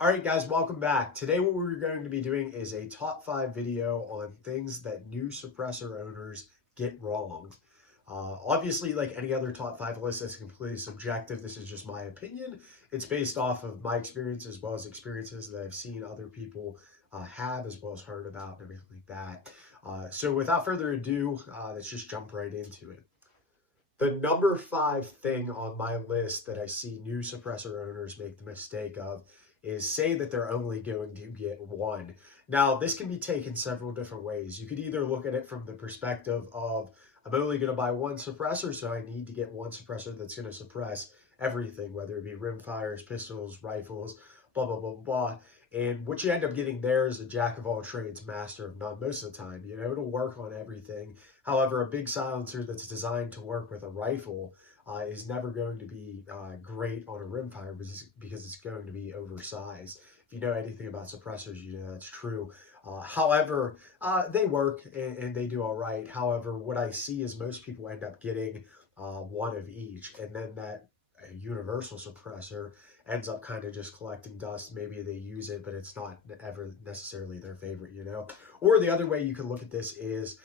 All right, guys, welcome back. Today, what we're going to be doing is a top 5 video on things that new suppressor owners get wrong. Obviously, like any other top 5 list, that's completely subjective. This is just my opinion. It's based off of my experience as well as experiences that I've seen other people have, as well as heard about and everything like that. So, without further ado, let's just jump right into it. The number 5 thing on my list that I see new suppressor owners make the mistake of is say that they're only going to get one. Now, this can be taken several different ways. You could either look at it from the perspective of I'm only going to buy one suppressor, so I need to get one suppressor that's going to suppress everything, whether it be rimfires, pistols, rifles, blah, blah, blah, blah. And what you end up getting there is a jack of all trades, master of none most of the time. You know, it'll work on everything. However, a big silencer that's designed to work with a rifle is never going to be great on a rimfire because it's going to be oversized. If you know anything about suppressors, you know that's true. However, they work and they do all right. However, what I see is most people end up getting one of each, and then that universal suppressor ends up kind of just collecting dust. Maybe they use it, but it's not ever necessarily their favorite, you know? Or the other way you can look at this is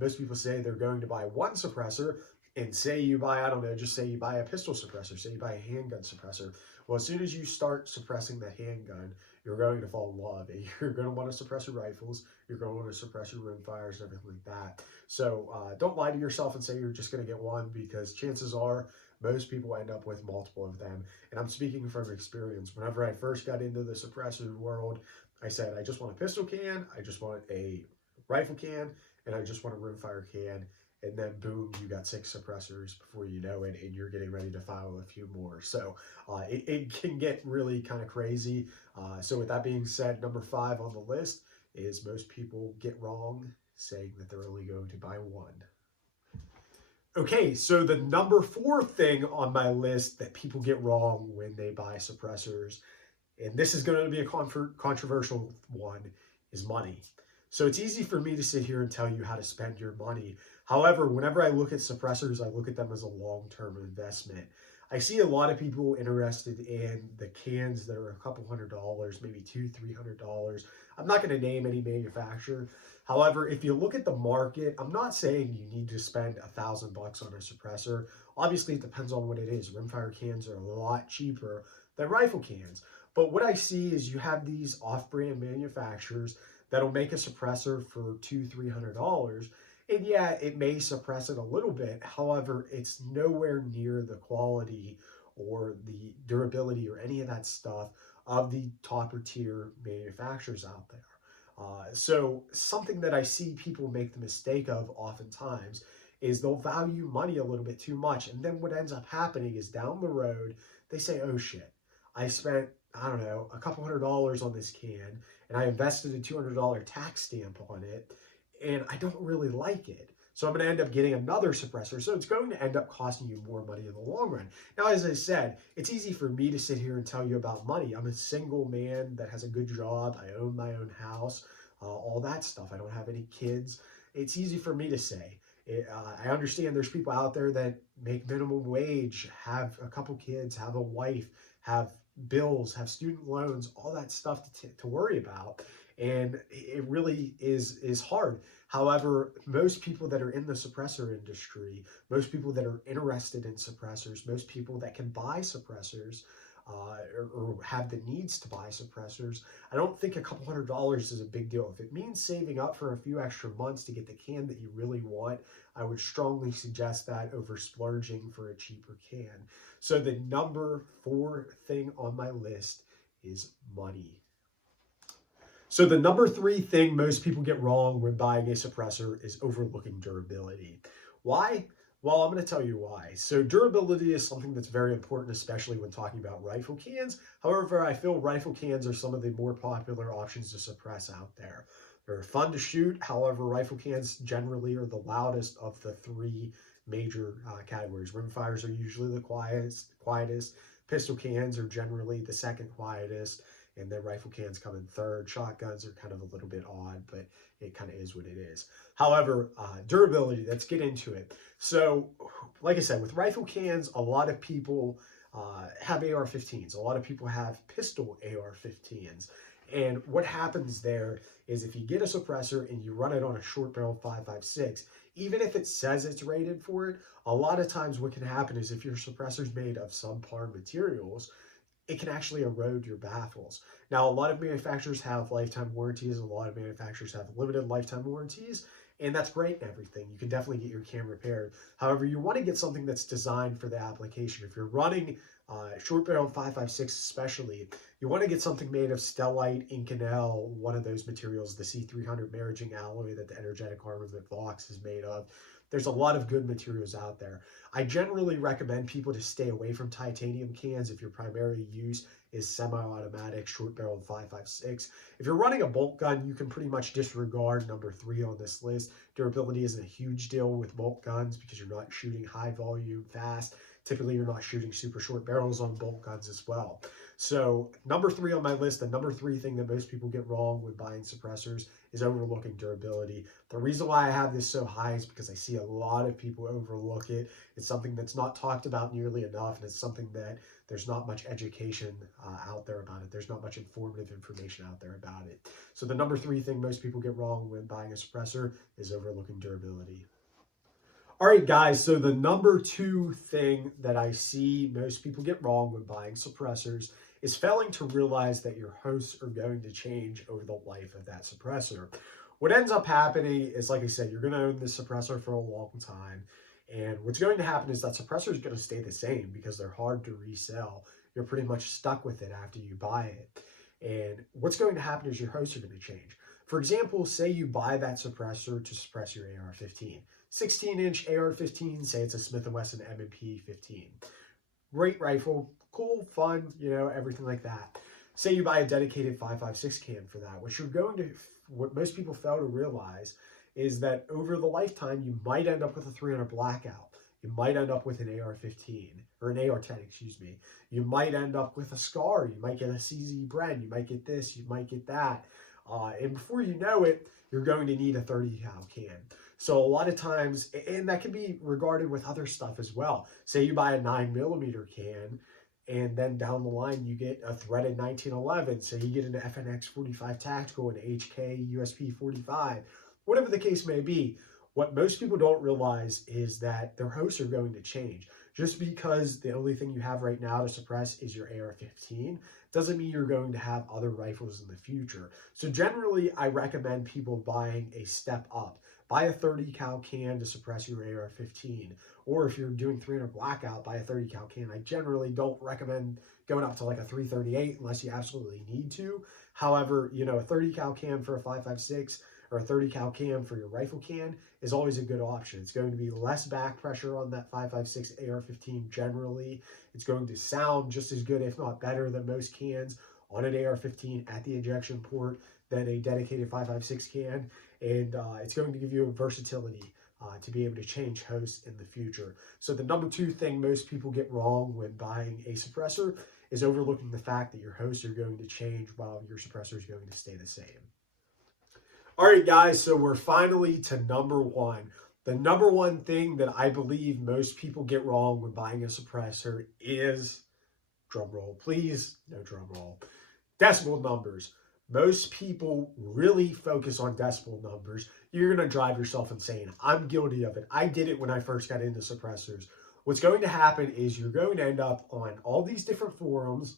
most people say they're going to buy one suppressor, and say you buy, I don't know, just say you buy a pistol suppressor, say you buy a handgun suppressor. Well, as soon as you start suppressing the handgun, you're going to fall in love. You're going to want to suppress your rifles, you're going to want to suppress your rimfires and everything like that. So don't lie to yourself and say you're just going to get one, because chances are most people end up with multiple of them. And I'm speaking from experience. Whenever I first got into the suppressor world, I said, I just want a pistol can, I just want a rifle can, and I just want a rimfire can. And then boom, you got 6 suppressors before you know it, and you're getting ready to file a few more. So it can get really kind of crazy. So with that being said, number 5 on the list is most people get wrong saying that they're only going to buy one. Okay, so the number 4 thing on my list that people get wrong when they buy suppressors, and this is going to be a controversial one, is money. So it's easy for me to sit here and tell you how to spend your money. However, whenever I look at suppressors, I look at them as a long-term investment. I see a lot of people interested in the cans that are a couple $100, maybe $200-300. I'm not going to name any manufacturer. However, if you look at the market, I'm not saying you need to spend $1,000 on a suppressor. Obviously, it depends on what it is. Rimfire cans are a lot cheaper than rifle cans. But what I see is you have these off-brand manufacturers that'll make a suppressor for $200-300. And yeah, it may suppress it a little bit. However, it's nowhere near the quality or the durability or any of that stuff of the topper tier manufacturers out there. So something that I see people make the mistake of oftentimes is they'll value money a little bit too much. And then what ends up happening is down the road, they say, oh shit, I spent, I don't know, a couple $100 on this can, and I invested a $200 tax stamp on it, and I don't really like it. So I'm going to end up getting another suppressor. So it's going to end up costing you more money in the long run. Now, as I said, it's easy for me to sit here and tell you about money. I'm a single man that has a good job. I own my own house, all that stuff. I don't have any kids. It's easy for me to say. I understand there's people out there that make minimum wage, have a couple kids, have a wife, have bills, have student loans, all that stuff to worry about. And it really is hard. However, most people that are in the suppressor industry, most people that are interested in suppressors, most people that can buy suppressors, or have the needs to buy suppressors, I don't think a couple $100 is a big deal. If it means saving up for a few extra months to get the can that you really want, I would strongly suggest that over splurging for a cheaper can. So the number 4 thing on my list is money. So the number 3 thing most people get wrong when buying a suppressor is overlooking durability. Why? Well, I'm going to tell you why. So durability is something that's very important, especially when talking about rifle cans. However, I feel rifle cans are some of the more popular options to suppress out there. They're fun to shoot. However, rifle cans generally are the loudest of the 3 major categories. Rimfires are usually the quietest. Pistol cans are generally the second quietest, and then rifle cans come in third. Shotguns are kind of a little bit odd, but it kind of is what it is. However, durability, let's get into it. So, like I said, with rifle cans, a lot of people have AR-15s. A lot of people have pistol AR-15s. And what happens there is if you get a suppressor and you run it on a short barrel 5.56, even if it says it's rated for it, a lot of times what can happen is if your suppressor is made of subpar materials, it can actually erode your baffles. Now, a lot of manufacturers have lifetime warranties, a lot of manufacturers have limited lifetime warranties, and that's great and everything. You can definitely get your cam repaired. However, you want to get something that's designed for the application. If you're running short barrel 5.56 especially, you want to get something made of stellite, Inconel, one of those materials, the C300 maraging alloy that the energetic armament Vox is made of. There's a lot of good materials out there. I generally recommend people to stay away from titanium cans if your primary use is semi-automatic short barrel 5.56. If you're running a bolt gun, you can pretty much disregard number 3 on this list. Durability isn't a huge deal with bolt guns because you're not shooting high volume fast. Typically, you're not shooting super short barrels on bolt guns as well. So number 3 on my list, the number 3 thing that most people get wrong when buying suppressors is overlooking durability. The reason why I have this so high is because I see a lot of people overlook it. It's something that's not talked about nearly enough, and it's something that there's not much education out there about it. There's not much informative information out there about it. So the number 3 thing most people get wrong when buying a suppressor is overlooking durability. All right, guys, so the number 2 thing that I see most people get wrong when buying suppressors is failing to realize that your hosts are going to change over the life of that suppressor. What ends up happening is, like I said, you're going to own this suppressor for a long time. And what's going to happen is that suppressor is going to stay the same because they're hard to resell. You're pretty much stuck with it after you buy it. And what's going to happen is your hosts are going to change. For example, say you buy that suppressor to suppress your AR-15. 16-inch AR-15, say it's a Smith & Wesson M&P 15. Great rifle, cool, fun, you know, everything like that. Say you buy a dedicated 5.56 can for that. What most people fail to realize is that over the lifetime, you might end up with a 300 blackout. You might end up with an AR-15, or an AR-10, excuse me. You might end up with a SCAR. You might get a CZ Bren. You might get this. You might get that. And before you know it, you're going to need a 30 cal can. So a lot of times, and that can be regarded with other stuff as well. Say you buy a 9mm can, and then down the line you get a threaded 1911. So you get an FNX 45 Tactical, an HK USP 45, whatever the case may be. What most people don't realize is that their hosts are going to change. Just because the only thing you have right now to suppress is your AR-15 doesn't mean you're going to have other rifles in the future. So generally, I recommend people buying a step up. Buy a 30 cal can to suppress your AR-15. Or if you're doing 300 blackout, buy a 30 cal can. I generally don't recommend going up to like a 338 unless you absolutely need to. However, you know, a 30 cal can for a 5.56 or a 30 cal can for your rifle can is always a good option. It's going to be less back pressure on that 5.56 AR-15 generally. It's going to sound just as good, if not better, than most cans on an AR-15 at the injection port than a dedicated 5.56 can. And it's going to give you a versatility to be able to change hosts in the future. So the number 2 thing most people get wrong when buying a suppressor is overlooking the fact that your hosts are going to change while your suppressor is going to stay the same. All right, guys, so we're finally to number 1. The number 1 thing that I believe most people get wrong when buying a suppressor is, drum roll, please, no drum roll, decimal numbers. Most people really focus on decimal numbers. You're going to drive yourself insane. I'm guilty of it. I did it when I first got into suppressors. What's going to happen is you're going to end up on all these different forums,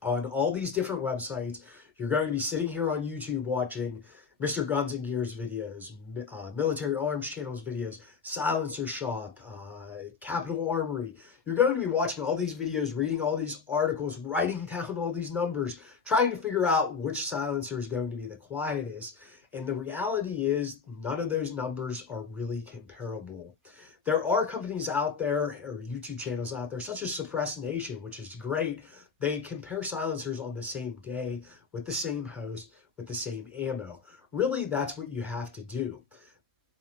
on all these different websites. You're going to be sitting here on YouTube watching Mr. Guns and Gears videos, Military Arms Channel's videos, Silencer Shop, Capital Armory. You're going to be watching all these videos, reading all these articles, writing down all these numbers, trying to figure out which silencer is going to be the quietest. And the reality is none of those numbers are really comparable. There are companies out there or YouTube channels out there such as Suppress Nation, which is great. They compare silencers on the same day with the same host, with the same ammo. Really, that's what you have to do.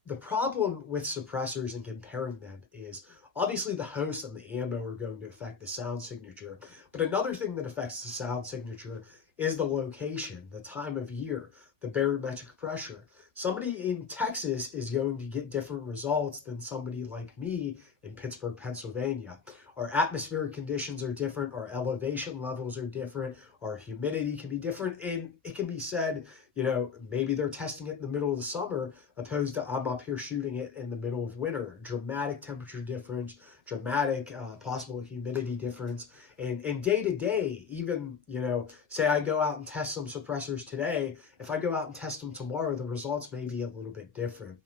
The problem with suppressors and comparing them is obviously the host and the ammo are going to affect the sound signature. But another thing that affects the sound signature is the location, the time of year, the barometric pressure. Somebody in Texas is going to get different results than somebody like me in Pittsburgh, Pennsylvania. Our atmospheric conditions are different. Our elevation levels are different. Our humidity can be different. And it can be said, you know, maybe they're testing it in the middle of the summer opposed to I'm up here shooting it in the middle of winter. Dramatic temperature difference, dramatic possible humidity difference. And day to day, even, you know, say I go out and test some suppressors today, if I go out and test them tomorrow, the results may be a little bit different.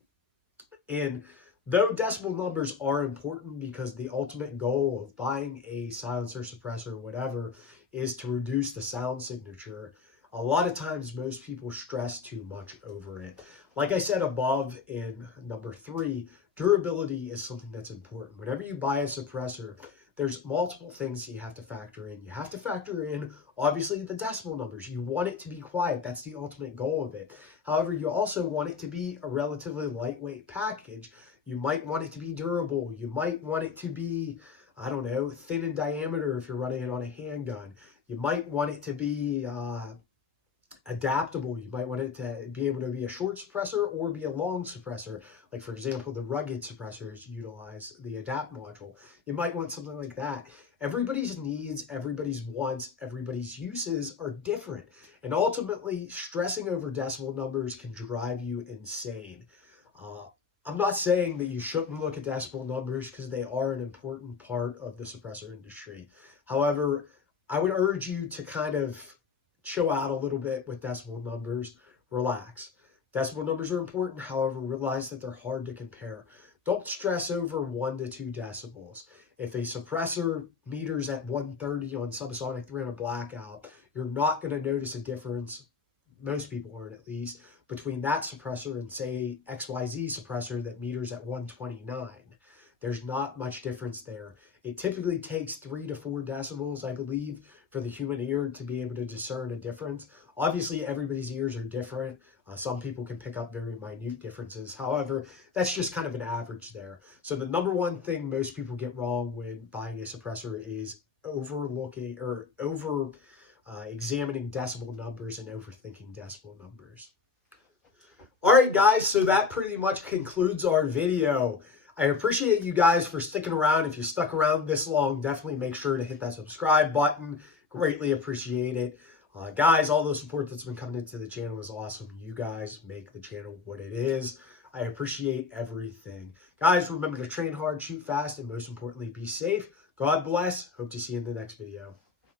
And though decibel numbers are important because the ultimate goal of buying a silencer, suppressor, or whatever is to reduce the sound signature, a lot of times most people stress too much over it. Like I said above in number 3, durability is something that's important. Whenever you buy a suppressor, there's multiple things you have to factor in. You have to factor in, obviously, the decibel numbers. You want it to be quiet. That's the ultimate goal of it. However, you also want it to be a relatively lightweight package. You might want it to be durable. You might want it to be, I don't know, thin in diameter if you're running it on a handgun. You might want it to be adaptable. You might want it to be able to be a short suppressor or be a long suppressor. Like, for example, the rugged suppressors utilize the adapt module. You might want something like that. Everybody's needs, everybody's wants, everybody's uses are different. And ultimately, stressing over decibel numbers can drive you insane. I'm not saying that you shouldn't look at decibel numbers because they are an important part of the suppressor industry. However, I would urge you to kind of chill out a little bit with decibel numbers, relax. Decibel numbers are important, however, realize that they're hard to compare. Don't stress over 1 to 2 decibels. If a suppressor meters at 130 on subsonic 3 on a blackout, you're not going to notice a difference, most people aren't at least, between that suppressor and say XYZ suppressor that meters at 129. There's not much difference there. It typically takes 3 to 4 decibels, I believe, for the human ear to be able to discern a difference. Obviously, everybody's ears are different. Some people can pick up very minute differerences. However, that's just kind of an average there. So the number one thing most people get wrong when buying a suppressor is overlooking or examining decibel numbers and overthinking decibel numbers. All right, guys, so that pretty much concludes our video. I appreciate you guys for sticking around. If you stuck around this long, definitely make sure to hit that subscribe button. Greatly appreciate it. Guys, all the support that's been coming into the channel is awesome. You guys make the channel what it is. I appreciate everything. Guys, remember to train hard, shoot fast, and most importantly, be safe. God bless. Hope to see you in the next video.